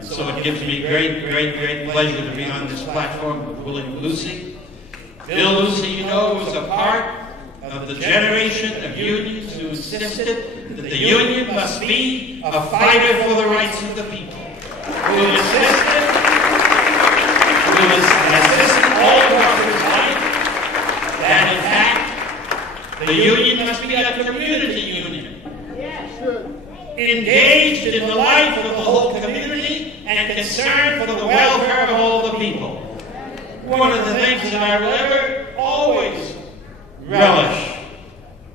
So it gives me great pleasure to be on this platform with Willie Lucy. Bill Lucy, you know, was a part of the generation of unions who insisted that the union must be a fighter for the rights of the people. Who insisted all workers' life that, in fact, the union must be a community union. Engaged in the life of the whole community and concerned for the welfare of all the people. One of the things that I will ever always relish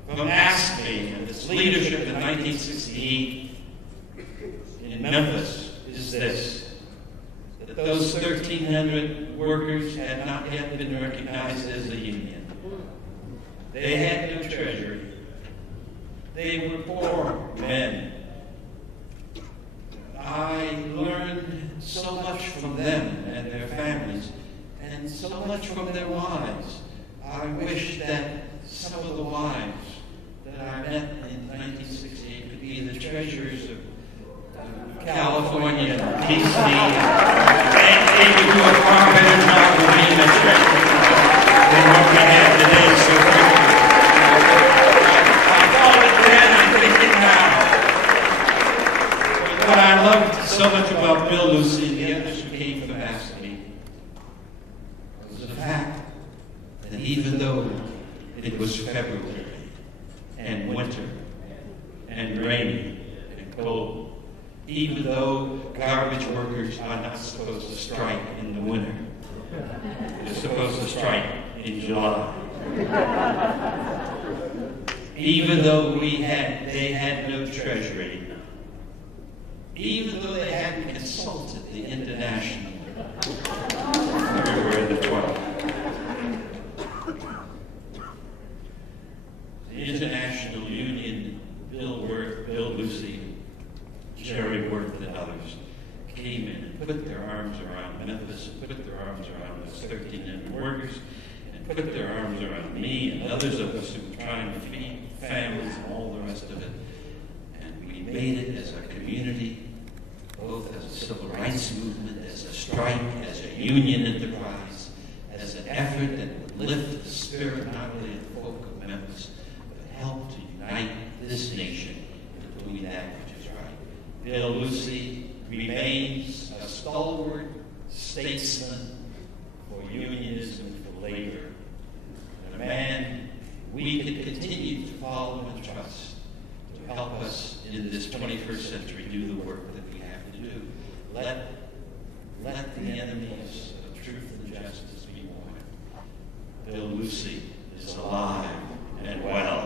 from ASME and its leadership in 1968 in Memphis is this, that those 1,300 workers had not yet been recognized as a union. They had no treasury. They were poor men. I learned so much from them and their families, and so much from their wives. I wish that some of the wives that I met in 1968 could be the treasurers of California and D.C. and they would do a far better job of being a treasurer than what we have today. So I thought it then, I'm thinking now. What I loved so much about Bill Lucy and the others who came from ASME was the fact that even though it was February and winter and rainy and cold, even though garbage workers are not supposed to strike in the winter, they're supposed to strike in July. Even though they had no treasury, even though they hadn't consulted the International February the 12th. The International Union, Bill Worth, Bill Lucy, Jerry Worth, and others came in and put their arms around Memphis, and put their arms around those 1,300 workers, and put their arms around me and others of us who were trying to feed families and all the rest of it. And we made it as a community, both as a civil rights movement, as a strike, as a union enterprise, as an effort that would lift the spirit not only of the folk of Memphis, but help to unite this nation into doing that which is right. Bill Lucy remains a stalwart statesman for unionism, for labor, and a man we can continue to follow and trust to help us in this 21st century do the work that we have to do. Let the enemies of truth and justice be warned. Bill Lucy is alive and well.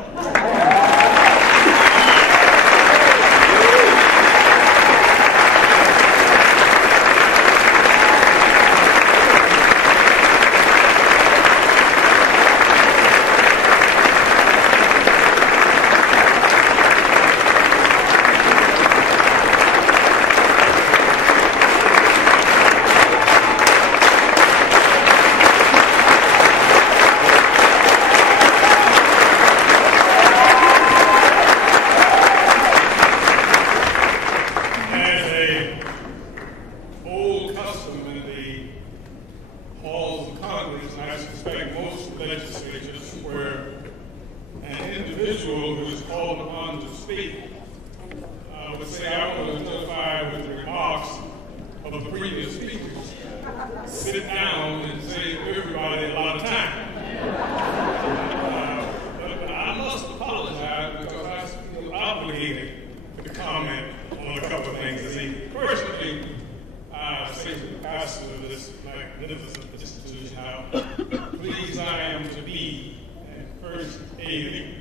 Pleased I am to be at First AME.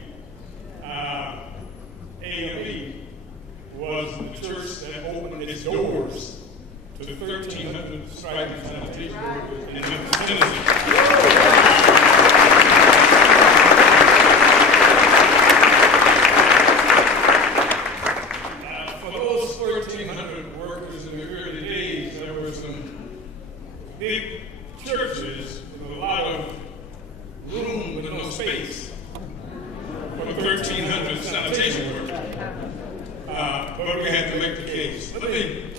AME was the church that opened its doors to the 1,300 striking sanitation workers in Memphis, Tennessee. For those 1,300 workers in the early days, there were some big churches with a lot of room with no space for 1,300 sanitation workers. But we had to make the case. Let me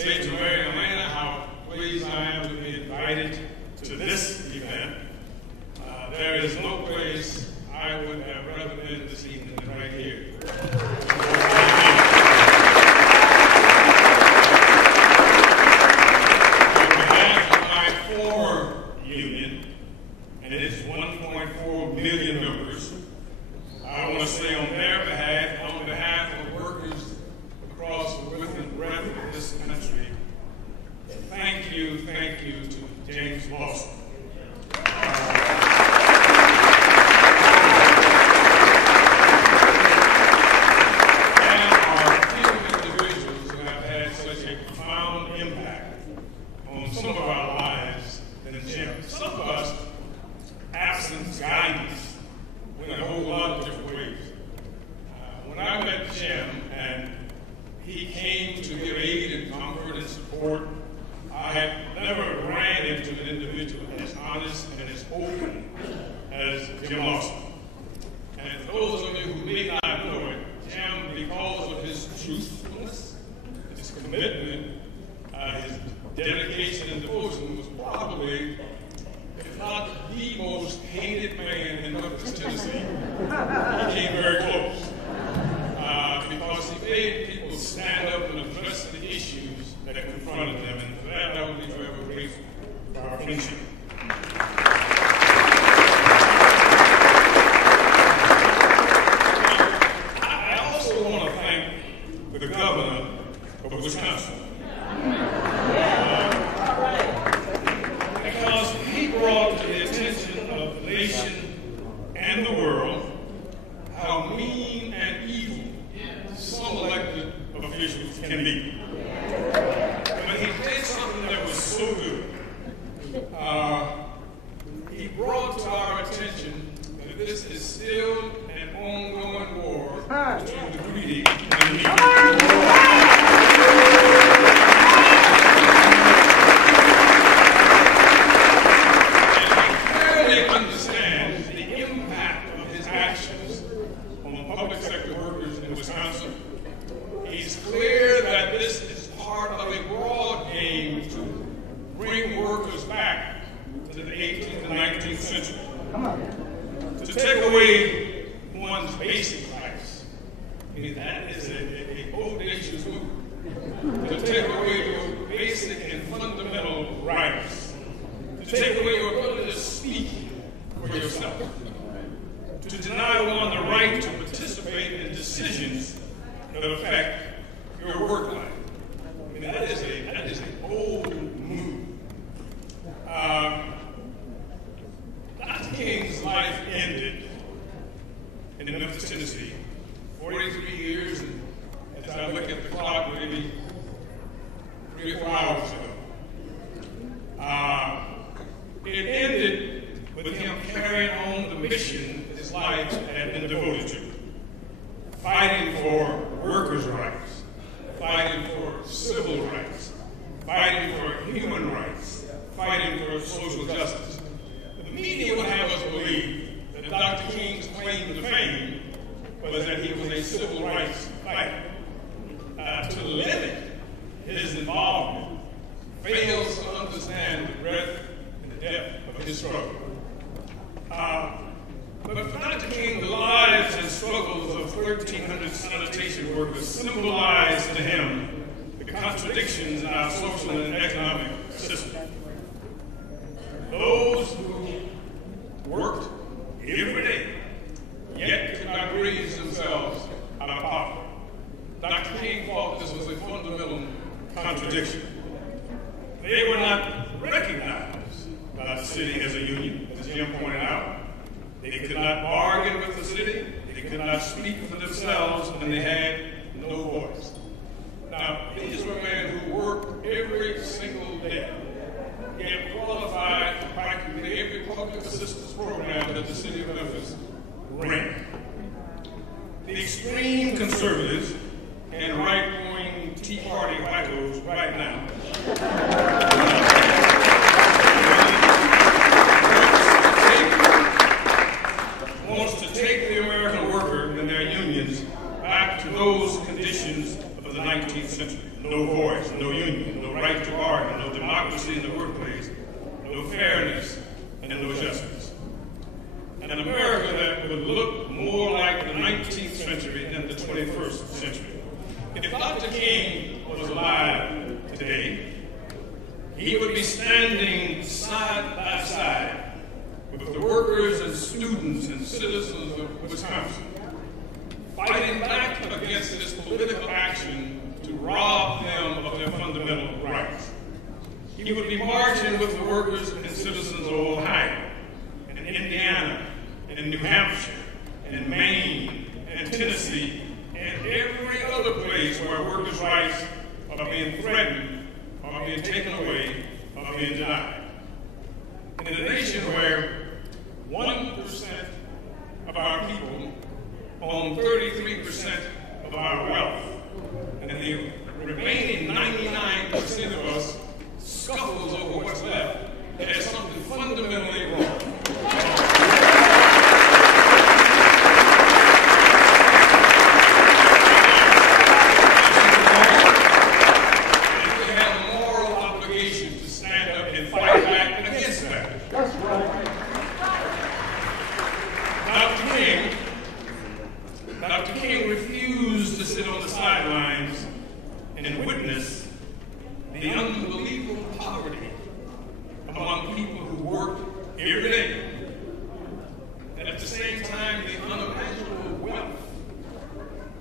say to Mary and Elena how pleased I am to be invited to this event. There is no place I would have rather been this evening than right here. On behalf of my former union and its 1.4 million members, I want to say on their behalf, on behalf of workers across the width and breadth of this country, thank you to James Lawson. And our few individuals who have had such a profound impact on some of our lives than Jim. Some of us, absence, guidance, in a whole lot of different ways. When I met Jim and he came to give aid and comfort and support, I had never ran into an individual as honest and as open as Jim Lawson. And for those of you who may not know it, Jim, because of his truthfulness, his commitment, his dedication and devotion, was probably, if not the most hated man in Memphis, Tennessee. He came very close because he made people stand up and address the issues that confronted them, and for that I will be forever grateful for our friendship. I also want to thank the governor of Wisconsin. Because he brought to the attention of the nation and the world how mean and evil some elected officials can be. But he did something that was so good. He brought to our attention that this is still an ongoing war between the greedy and the needy. He's clear that this is part of a broad game to bring workers back to the 18th and 19th century. To take away one's basic rights. I mean, that is a audacious move. To take away your basic and fundamental rights. To take away your ability to speak for yourself. To deny one the right to participate in decisions that affect your work life. I mean, that is a bold move. Dr. King's life ended in Memphis, Tennessee, 43 years, and as I look at the clock, maybe 3 or 4 hours ago. It ended with him carrying on the mission his life had been devoted to. Fighting for workers' rights, fighting for civil rights, fighting for human rights, fighting for social justice. The media would have us believe that Dr. King's claim to fame was that he was a civil rights fighter. To limit his involvement fails to understand the breadth and the depth of his struggle. But for Dr. King, the lives and struggles of 1,300 sanitation workers symbolize to him the contradictions in our social and economic system. Those who worked every day, yet could not raise themselves out of poverty. Dr. King thought this was a fundamental contradiction. They were not recognized by the city as a union, as Jim pointed out. They could not bargain with the city. They could not speak for themselves, and they had no voice. Now, these were men who worked every single day, yet qualified for practically every public assistance program that the city of Memphis ran. The extreme conservatives and right-wing Tea Party wackos right now wants to take the American worker and their unions back to those conditions of the 19th century. No voice, no union, right to bargain, no democracy in the workplace, no fairness, and no justice. An America that would look more like the 19th century than the 21st century. If Dr. King was alive today, he would be standing side by side with the workers and students and citizens of Wisconsin, fighting back against this political action to rob them of their fundamental rights. He would be marching with the workers and citizens of Ohio, and Indiana, and New Hampshire, and Maine, and Tennessee, and every other place where workers' rights are being threatened, are being taken away, are being denied. In a nation where 1% of our people own 33% of our wealth, and the remaining 99% of us scuffles over what's left, there's something fundamentally wrong. Dr. King refused to sit on the sidelines and witness the unbelievable poverty among people who worked every day, and at the same time the unimaginable wealth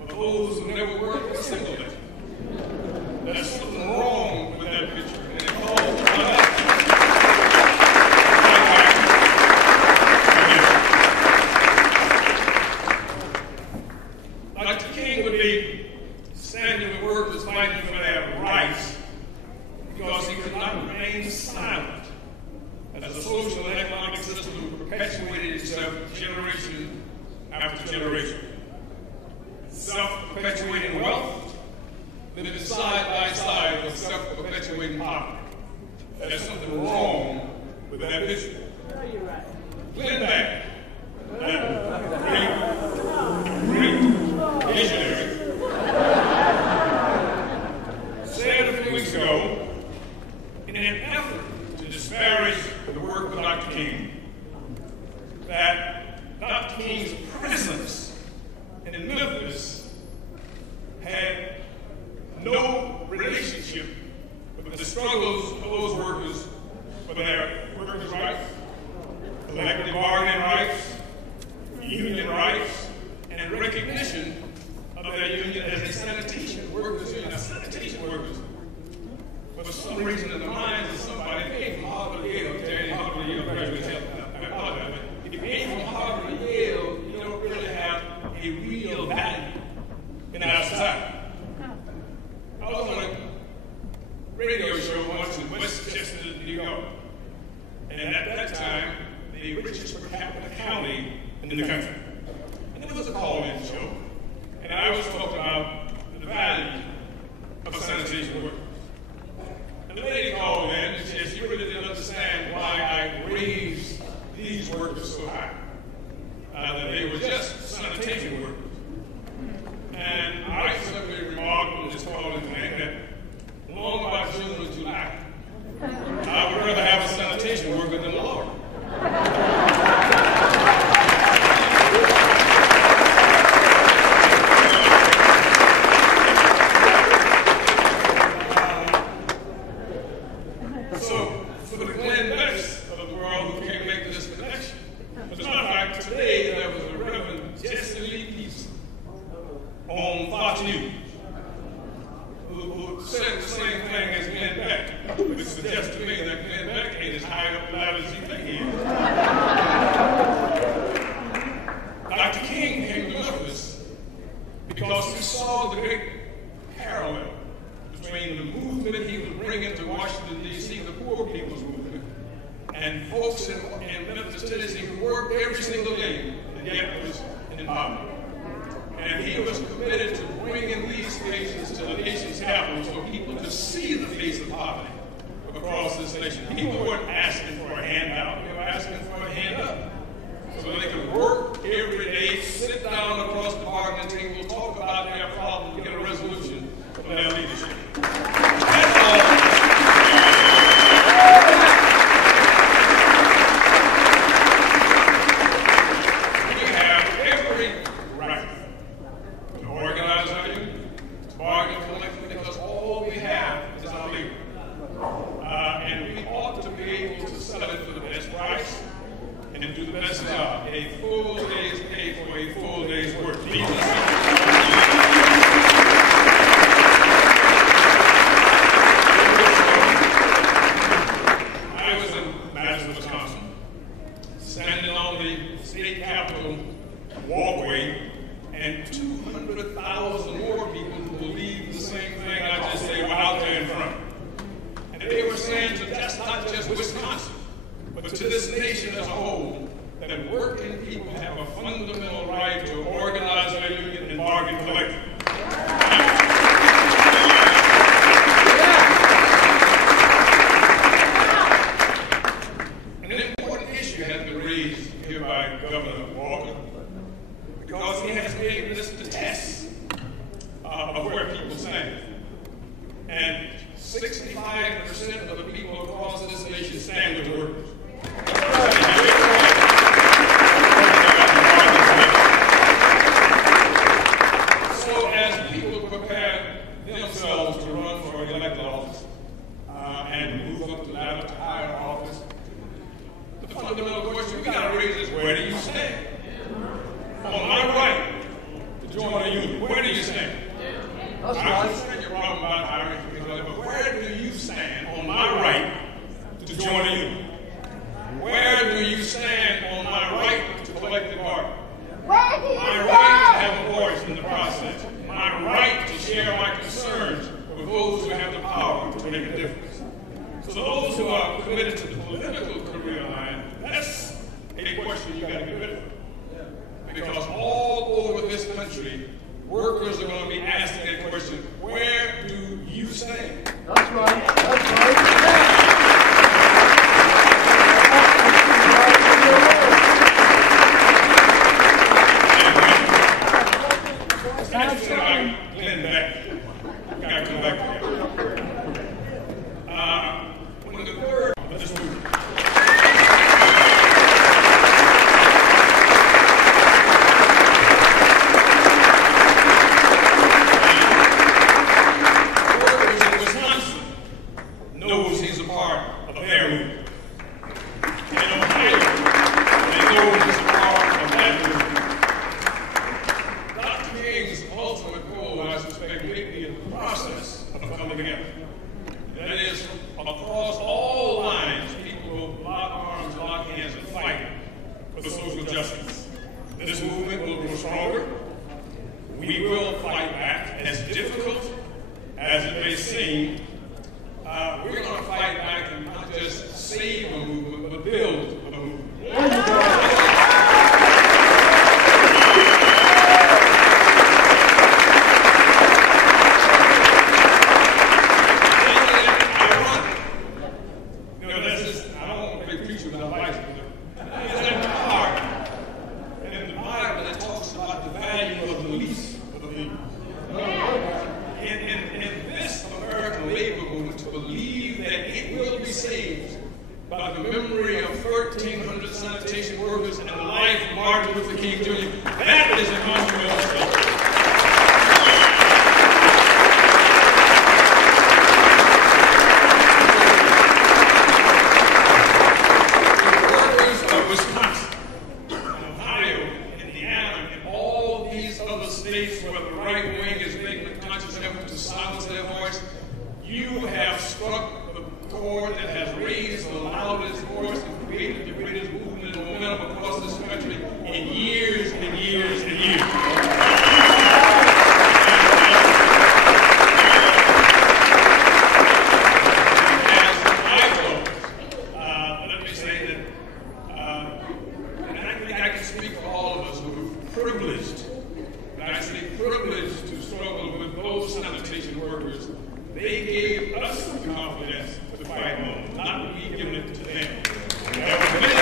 of those who never worked a single day. There's something wrong with that picture, and it calls for us. Dr. King would be standing with workers fighting for their rights because he could not remain silent as the social and economic system perpetuated itself generation after generation. Self-perpetuating wealth living side by side with self-perpetuating poverty. There's something wrong with that picture. Glenn Beck, that great visionary, said a few weeks ago, in an effort to disparage the work of Dr. King, that Dr. King's presence in Memphis had no relationship with the struggles of those workers for their workers' rights, collective bargaining rights, union rights, and recognition of their union as a sanitation workers union, sanitation workers. For some reason in the minds of somebody, if you came from Harvard or Yale, Terry, Harvard or Yale graduates, I apologize, but if you came from Harvard or Yale, you don't really have a real value in our society. I was on a radio show once in Westchester, New York, and at that time, the richest per capita county in the country. And it was a call-in show, and I was talking about the value of sanitation workers. And the lady called in and said she really didn't understand why I raised these workers so high, that they were just sanitation workers. And I simply remarked on this call-in thing that long about June or July, I would rather have a sanitation worker than a lawyer. So, for the Glenn Becks of the world who can't make this connection, as a matter of fact, today there was a Reverend Jesse Lee Peace on Fox News who said the same thing as Glenn Beck, which suggests to me that Glenn Beck ain't as high up the ladder as you think he is. Dr. King came to Memphis because he saw the great parallel between the movement he was bringing to Washington, D.C., the poor people's movement, and folks in Memphis, Tennessee who worked every single day and yet was in poverty. And he was committed to bringing these faces to the nation's capital so people could see the face of poverty across this nation. People weren't asking for a handout, they were asking for a hand up. So they could work every day, sit down across the bargaining table, talk about their problems, get a resolution from their leadership. That's all. but to this nation as a whole, that working people have a fundamental right to organize their union and bargain collectively. An important issue has been raised here by Governor Walker, because he has made this the test of where people stand. And 65% of the people across this nation stand with workers. So as people prepare themselves to run for elected office and move up the ladder to higher office, the fundamental question we got to raise is, where do you stand? On my right to join a union, where do you stand? I understand your problem about hiring people, but where do you stand on my right to join a union? Where do you stand on my right to collective bargaining? My right to have a voice in the process. My right to share my concerns with those who have the power to make a difference. So those who are committed to the political career line, that's a question you got to get rid of. Because all over this country, workers are going to be asking that question, where do you stand? That's right. That's right. By the memory of 1,300 sanitation workers and the life of Martin Luther King Jr. That is a monumental story. The workers of Wisconsin, and Ohio, Indiana, and all these other states where the right wing is making a conscious effort to silence their voice, you have struck the chord that has raised the loudest voice and created the greatest movement and momentum across this country in years and years and years. As I close, let me say that, and I think I can speak for all of us who are privileged, and I say privileged to struggle with those sanitation workers. They gave us the confidence to fight on, not we giving it to them. There were many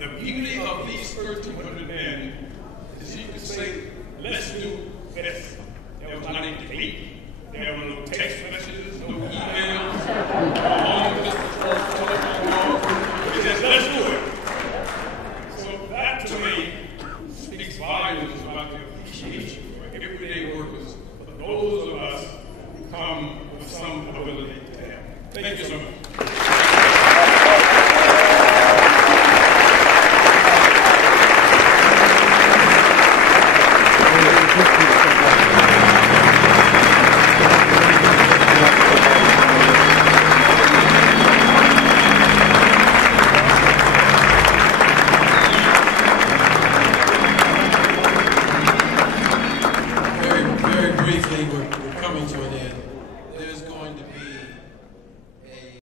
the beauty of these 1,300 men is you can say, let's do this. There was not a debate. There were no text messages, no emails, no long distance telephone calls. We said, let's do it. That, to me, speaks volumes about the appreciation for everyday workers, for those of us who come with some ability to help. Thank you so much.